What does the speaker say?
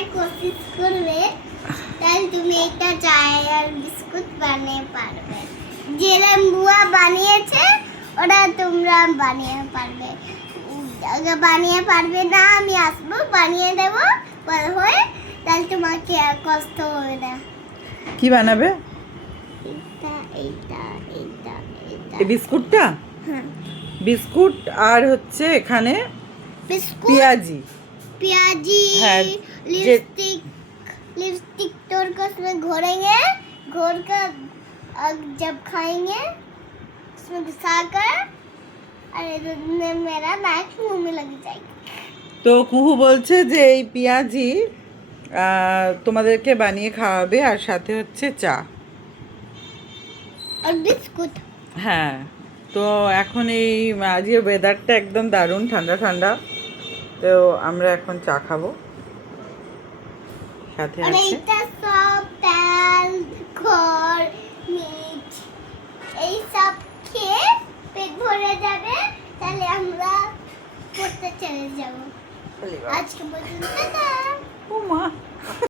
বানায় কোশিশ করবে তাহলে তুমি একটা চায়ের বিস্কুট বানিয়ে পারবে। যেরকম বুয়া বানিয়েছে ওরা তোমরা বানিয়ে পারবে। বানিয়ে পারবে না আমি আসবো বানিয়ে দেবো বড় হয়ে, তাহলে তোমাকে আর কষ্ট হবে না। কি বানাবে? এইটা এইটা এইটা এইটা এই বিস্কুটটা? হ্যাঁ বিস্কুট আর হচ্ছে এখানে बिस्कुट পেঁয়াজি। प्याजी हाँ, लिपस्टिक लिपस्टिक तोड़ कर उसमें घोरेंगे, घोर कर जब खाएंगे उसमें घुसा कर अरे मेरा नाक मुंह में लग जाएगी। তো কুহু বলছে যে এই পেঁয়াজি তোমাদেরকে বানিয়ে খাওয়াবে আর সাথে হচ্ছে চা। और बिस्कुट হ্যাঁ, তো এখন এই আজকের ওয়েদারটা একদম দারুণ ঠান্ডা ঠান্ডা, তো আমরা এখন চা খাবো। সাথে और আছে এইটা সব তেল খড় মিট এই সব খেয়ে পেট ভরে যাবে, তাহলে আমরা পড়তে চলে যাব। আজকে পর্যন্ত টাটা। ও মা।